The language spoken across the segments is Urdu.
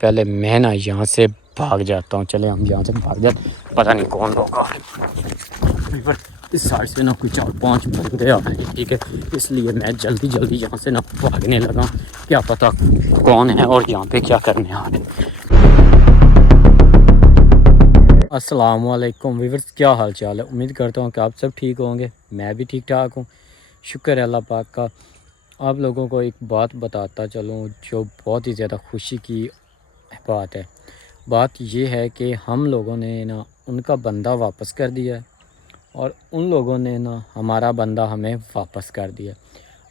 پہلے میں نا یہاں سے بھاگ جاتا ہوں. چلے ہم یہاں سے بھاگ جاتے, پتہ نہیں کون ہوگا. اس سائڈ سے نا کوئی 4-5 بندے آ رہے ہیں, ٹھیک ہے, اس لیے میں جلدی یہاں سے نا بھاگنے لگا. کیا پتہ کون ہے اور یہاں پہ کیا کرنے آ رہے ہیں. السلام علیکم ویورز, کیا حال چال ہے؟ امید کرتا ہوں کہ آپ سب ٹھیک ہوں گے. میں بھی ٹھیک ٹھاک ہوں, شکر ہے اللہ پاک کا. آپ لوگوں کو ایک بات بتاتا چلوں جو بہت ہی زیادہ خوشی کی بات ہے. بات یہ ہے کہ ہم لوگوں نے نا ان کا بندہ واپس کر دیا ہے اور ان لوگوں نے نا ہمارا بندہ ہمیں واپس کر دیا.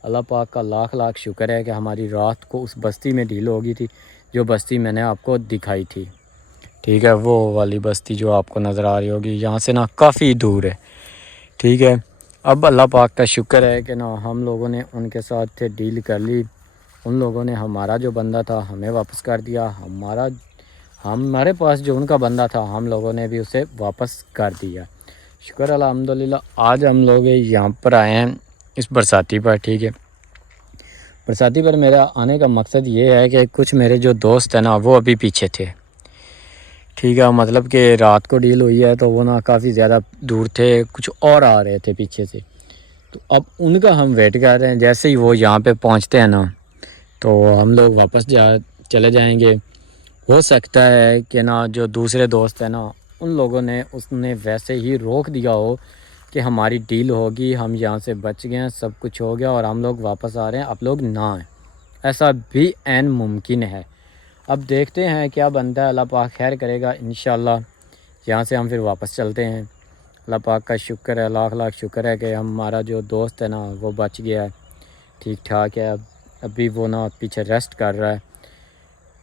اللہ پاک کا لاکھ شکر ہے کہ ہماری رات کو اس بستی میں ڈیل ہو گئی تھی, جو بستی میں نے آپ کو دکھائی تھی. ٹھیک ہے, وہ والی بستی جو آپ کو نظر آ رہی ہوگی یہاں سے نا کافی دور ہے. ٹھیک ہے, اب اللہ پاک کا شکر ہے کہ نا ہم لوگوں نے ان کے ساتھ ڈیل کر لی. ان لوگوں نے ہمارا جو بندہ تھا ہمیں واپس کر دیا. ہمارے پاس جو ان کا بندہ تھا ہم لوگوں نے بھی اسے واپس کر دیا. شکر الحمدللہ. آج ہم لوگ یہاں پر آئے ہیں اس برساتی پر. ٹھیک ہے, برساتی پر میرا آنے کا مقصد یہ ہے کہ کچھ میرے جو دوست ہیں نا وہ ابھی پیچھے تھے. ٹھیک ہے, مطلب کہ رات کو ڈیل ہوئی ہے تو وہ نا کافی زیادہ دور تھے, کچھ اور آ رہے تھے پیچھے سے. تو اب ان کا ہم ویٹ کر رہے ہیں. جیسے ہی وہ یہاں پہ پہنچتے ہیں نا تو ہم لوگ واپس چلے جائیں گے. ہو سکتا ہے کہ نا جو دوسرے دوست ہیں نا ان لوگوں نے اس نے ویسے ہی روک دیا ہو کہ ہماری ڈیل ہوگی, ہم یہاں سے بچ گئے ہیں, سب کچھ ہو گیا اور ہم لوگ واپس آ رہے ہیں, آپ لوگ نہ آئیں. ایسا بھی عین ممکن ہے. اب دیکھتے ہیں کیا بنتا ہے, اللہ پاک خیر کرے گا انشاءاللہ. یہاں سے ہم پھر واپس چلتے ہیں. اللہ پاک کا شکر ہے, لاکھ شکر ہے کہ ہمارا جو دوست ہے نا وہ بچ گیا ہے, ٹھیک ٹھاک ہے. ابھی وہ نا پیچھے ریسٹ کر رہا ہے.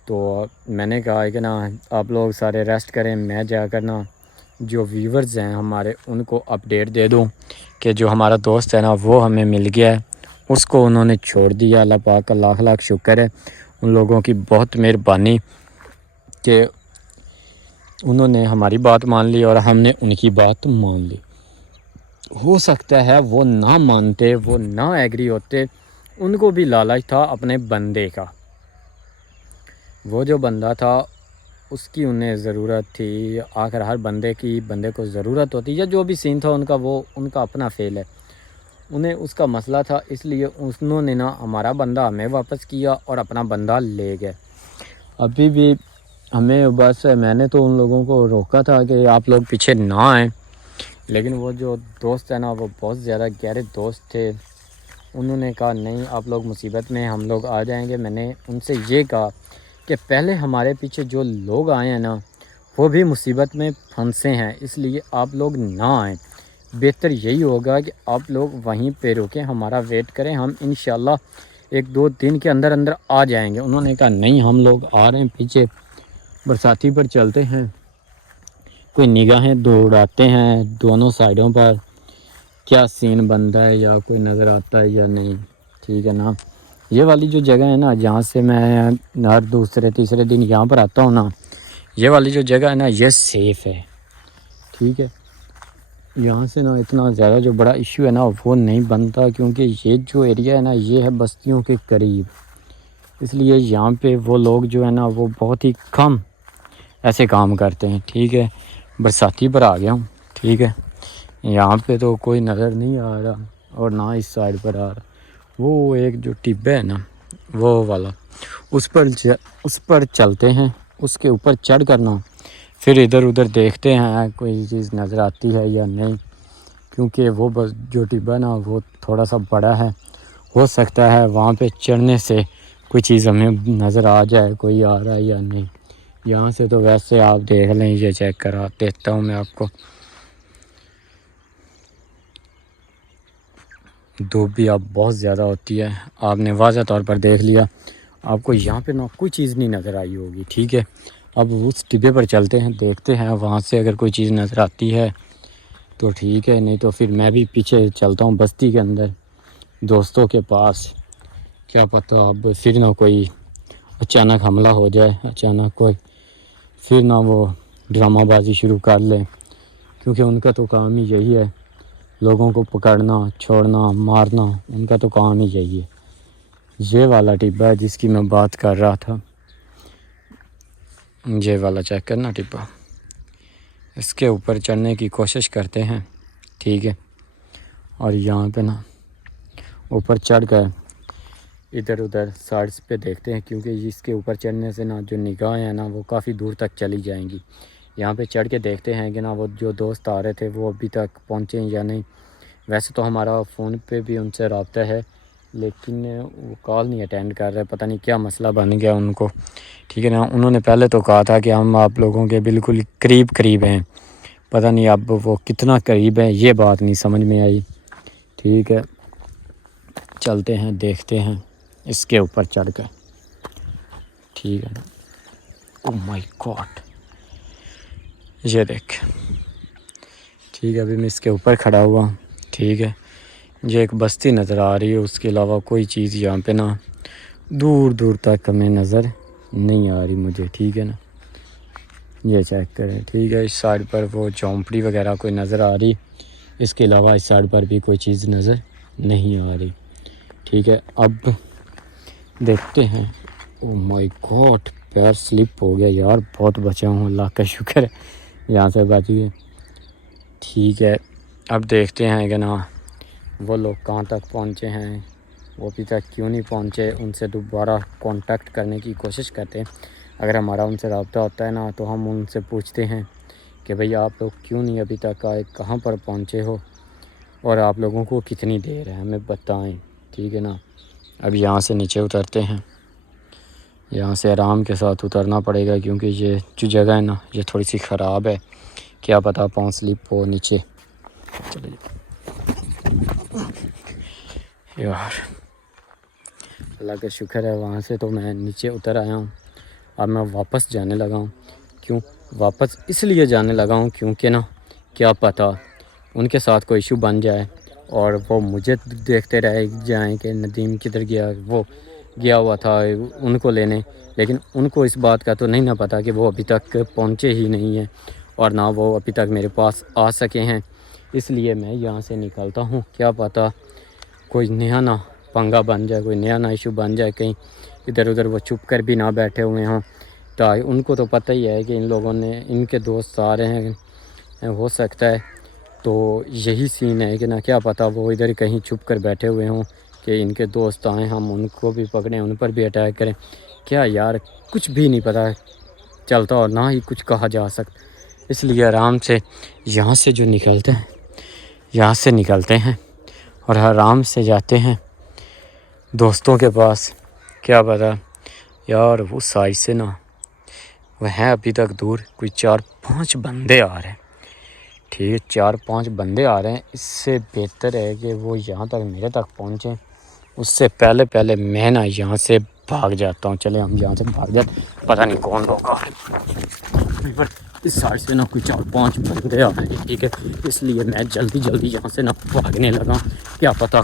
تو میں نے کہا کہ نا آپ لوگ سارے ریسٹ کریں, میں جا کر نا جو ویورز ہیں ہمارے ان کو اپڈیٹ دے دوں کہ جو ہمارا دوست ہے نا وہ ہمیں مل گیا ہے, اس کو انہوں نے چھوڑ دیا. اللہ پاک کا لاکھ شکر ہے, ان لوگوں کی بہت مہربانی کہ انہوں نے ہماری بات مان لی اور ہم نے ان کی بات مان لی. ہو سکتا ہے وہ نہ مانتے, وہ نہ ایگری ہوتے, ان کو بھی لالچ تھا اپنے بندے کا. وہ جو بندہ تھا اس کی انہیں ضرورت تھی. آخر ہر بندے کو ضرورت ہوتی, یا جو بھی سین تھا ان کا وہ ان کا اپنا فیل ہے, انہیں اس کا مسئلہ تھا. اس لیے انہوں نے نا ہمارا بندہ ہمیں واپس کیا اور اپنا بندہ لے گئے. ابھی بھی ہمیں بس میں نے تو ان لوگوں کو روکا تھا کہ آپ لوگ پیچھے نہ آئیں, لیکن وہ جو دوست ہے نا وہ بہت زیادہ گہرے دوست تھے. انہوں نے کہا نہیں آپ لوگ مصیبت میں, ہم لوگ آ جائیں گے. میں نے ان سے یہ کہا کہ پہلے ہمارے پیچھے جو لوگ آئے ہیں نا وہ بھی مصیبت میں پھنسے ہیں, اس لیے آپ لوگ نہ آئیں. بہتر یہی ہوگا کہ آپ لوگ وہیں پہ رکیں, ہمارا ویٹ کریں, ہم انشاءاللہ 1-2 دن کے اندر آ جائیں گے. انہوں نے کہا نہیں ہم لوگ آ رہے ہیں پیچھے, برساتی پر چلتے ہیں, کوئی نگاہیں دوڑاتے ہیں دونوں سائڈوں پر, کیا سین بنتا ہے یا کوئی نظر آتا ہے یا نہیں. ٹھیک ہے نا, یہ والی جو جگہ ہے نا جہاں سے میں ہر دوسرے تیسرے دن یہاں پر آتا ہوں نا, یہ والی جو جگہ ہے نا یہ سیف ہے. ٹھیک ہے, یہاں سے نا اتنا زیادہ جو بڑا ایشو ہے نا وہ نہیں بنتا, کیونکہ یہ جو ایریا ہے نا یہ ہے بستیوں کے قریب. اس لیے یہاں پہ وہ لوگ جو ہے نا وہ بہت ہی کم ایسے کام کرتے ہیں. ٹھیک ہے, برساتی پر آ گیا ہوں. ٹھیک ہے, یہاں پہ تو کوئی نظر نہیں آ رہا اور نہ اس سائڈ پر آ رہا. وہ ایک جو ٹبا ہے نا وہ والا, اس پر چلتے ہیں, اس کے اوپر چڑھ کرنا, پھر ادھر ادھر دیکھتے ہیں کوئی چیز نظر آتی ہے یا نہیں. کیونکہ وہ بس جو ٹبا نا وہ تھوڑا سا بڑا ہے, ہو سکتا ہے وہاں پہ چڑھنے سے کوئی چیز ہمیں نظر آ جائے, کوئی آ رہا ہے یا نہیں. یہاں سے تو ویسے آپ دیکھ لیں, یہ چیک کرا دیتا ہوں میں آپ کو. دھوپ بھی اب بہت زیادہ ہوتی ہے, آپ نے واضح طور پر دیکھ لیا, آپ کو یہاں پہ نہ کوئی چیز نہیں نظر آئی ہوگی. ٹھیک ہے, اب اس ٹبے پر چلتے ہیں, دیکھتے ہیں وہاں سے اگر کوئی چیز نظر آتی ہے تو ٹھیک ہے, نہیں تو پھر میں بھی پیچھے چلتا ہوں بستی کے اندر دوستوں کے پاس. کیا پتہ اب پھر نہ کوئی اچانک حملہ ہو جائے, اچانک کوئی پھر نہ وہ ڈرامہ بازی شروع کر لیں, کیونکہ ان کا تو کام ہی یہی ہے, لوگوں کو پکڑنا, چھوڑنا, مارنا, ان کا تو کام ہی یہی ہے. یہ والا ٹبا ہے جس کی میں بات کر رہا تھا. یہ والا چیک کرنا ٹپا، اس کے اوپر چڑھنے کی کوشش کرتے ہیں، ٹھیک ہے، اور یہاں پہ نا اوپر چڑھ کر ادھر ادھر سائڈس پہ دیکھتے ہیں، کیونکہ اس کے اوپر چڑھنے سے نا جو نگاہیں ہیں نا وہ کافی دور تک چلی جائیں گی۔ یہاں پہ چڑھ کے دیکھتے ہیں کہ نا وہ جو دوست آ رہے تھے وہ ابھی تک پہنچے یا نہیں۔ ویسے تو ہمارا فون پہ بھی ان سے رابطہ ہے، لیکن وہ کال نہیں اٹینڈ کر رہے، پتہ نہیں کیا مسئلہ بن گیا ان کو، ٹھیک ہے نا۔ انہوں نے پہلے تو کہا تھا کہ ہم آپ لوگوں کے بالکل قریب ہیں، پتہ نہیں اب وہ کتنا قریب ہے یہ بات نہیں سمجھ میں آئی، ٹھیک ہے۔ چلتے ہیں دیکھتے ہیں اس کے اوپر چڑھ کر، ٹھیک ہے نا۔ او مائی گاڈ، یہ دیکھ، ٹھیک ہے، ابھی میں اس کے اوپر کھڑا ہوا ہوں، ٹھیک ہے۔ یہ ایک بستی نظر آ رہی ہے، اس کے علاوہ کوئی چیز یہاں پہ نا دور دور تک ہمیں نظر نہیں آ رہی مجھے، ٹھیک ہے نا۔ یہ چیک کریں، ٹھیک ہے۔ اس سائڈ پر وہ جھونپڑی وغیرہ کوئی نظر آ رہی، اس کے علاوہ اس سائڈ پر بھی کوئی چیز نظر نہیں آ رہی، ٹھیک ہے۔ اب دیکھتے ہیں۔ او مائی گاڈ، پیر سلپ ہو گیا یار، بہت بچا ہوں، اللہ کا شکر ہے یہاں سے بچ گئے، ٹھیک ہے۔ اب دیکھتے ہیں کہ نا وہ لوگ کہاں تک پہنچے ہیں، وہ ابھی تک کیوں نہیں پہنچے، ان سے دوبارہ کانٹیکٹ کرنے کی کوشش کرتے ہیں۔ اگر ہمارا ان سے رابطہ ہوتا ہے نا تو ہم ان سے پوچھتے ہیں کہ بھئی آپ لوگ کیوں نہیں ابھی تک آئے، کہاں پر پہنچے ہو، اور آپ لوگوں کو کتنی دیر ہے ہمیں بتائیں، ٹھیک ہے نا۔ اب یہاں سے نیچے اترتے ہیں، یہاں سے آرام کے ساتھ اترنا پڑے گا، کیونکہ یہ جو جگہ ہے نا یہ تھوڑی سی خراب ہے، کیا پتہ پاؤں سلپ ہو نیچے۔ چلیے یار، اللہ کا شکر ہے وہاں سے تو میں نیچے اتر آیا ہوں۔ اب میں واپس جانے لگا ہوں، کیوں واپس اس لیے جانے لگا ہوں کیونکہ نا کیا پتہ ان کے ساتھ کوئی ایشو بن جائے اور وہ مجھے دیکھتے رہ جائیں کہ ندیم کدھر گیا، وہ گیا ہوا تھا ان کو لینے، لیکن ان کو اس بات کا تو نہیں نہ پتہ کہ وہ ابھی تک پہنچے ہی نہیں ہیں اور نہ وہ ابھی تک میرے پاس آ سکے ہیں۔ اس لیے میں یہاں سے نکلتا ہوں، کیا پتہ کوئی نیا نہ پنگا بن جائے، کوئی نیا نہ ایشو بن جائے، کہیں ادھر ادھر وہ چھپ کر بھی نہ بیٹھے ہوئے ہوں۔ تو ان کو تو پتہ ہی ہے کہ ان لوگوں نے، ان کے دوست آ رہے ہیں، ہو سکتا ہے تو یہی سین ہے کہ نہ کیا پتہ وہ ادھر کہیں چھپ کر بیٹھے ہوئے ہوں کہ ان کے دوست آئیں، ہم ان کو بھی پکڑیں، ان پر بھی اٹیک کریں، کیا یار کچھ بھی نہیں پتہ چلتا اور نہ ہی کچھ کہا جا سکتا۔ اس لیے آرام سے یہاں سے جو نکلتے ہیں، یہاں سے نکلتے ہیں اور آرام سے جاتے ہیں دوستوں کے پاس، کیا پتہ یار وہ سائز سے نا وہ ہیں ابھی تک دور، کوئی 4-5 بندے آ رہے ہیں، ٹھیک ہے، 4-5 بندے آ رہے ہیں۔ اس سے بہتر ہے کہ وہ یہاں تک میرے تک پہنچیں، اس سے پہلے میں نا یہاں سے بھاگ جاتا ہوں۔ چلے ہم یہاں سے بھاگ جاتے، پتہ نہیں کون لوگ آ رہے ہیں، اس سائڈ سے نا کوئی 4-5 بندے آ رہے ہیں، ٹھیک ہے۔ اس لیے میں جلدی یہاں سے نا بھاگنے لگا، کیا پتہ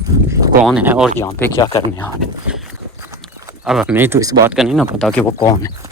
کون ہے اور یہاں پہ کیا کرنے آ رہے ہیں۔ اب ہمیں تو اس بات کا نہیں نا پتہ کہ وہ کون ہے،